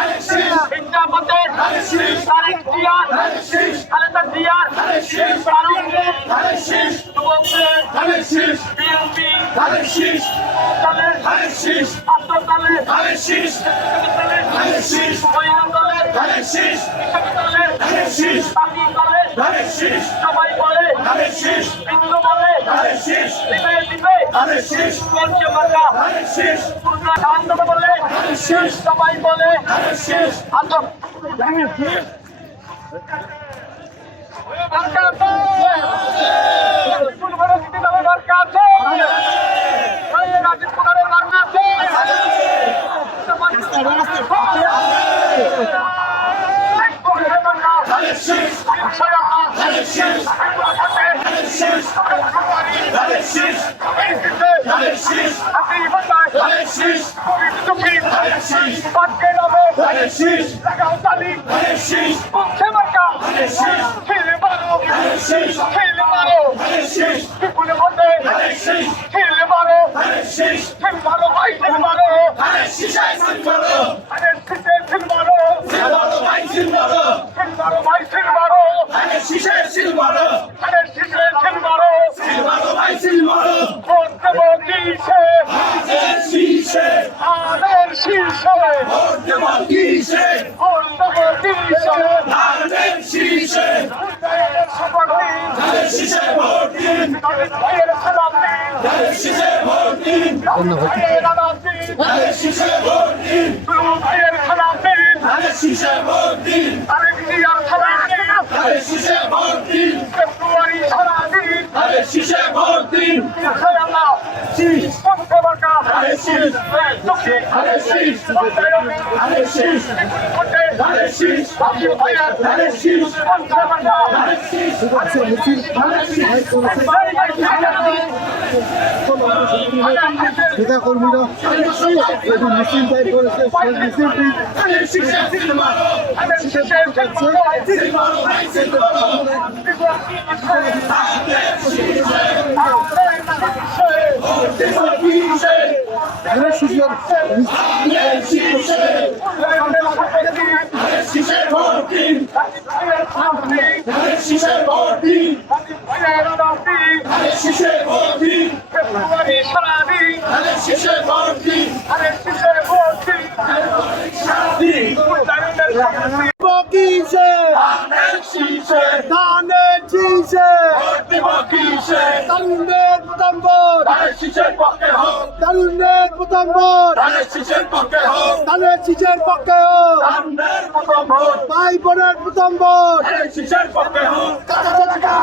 ইনজামাতের তারেক জিয়া খালেদা জিয়ার যুবকদের বিএনপি দলের ছাত্রদলের মহিলা দলের বিশ্ববিদ্যালয়ের জাতীয় দলের সবাই বলে হিন্দু বলে দিবে দিবে চলছে মার্কা আন্দোলন বলে সবাই বলে নেতা কর্মীরা মিছিল দায়ের করেছে ভাই বোনের প্রথম ভোট এলাকা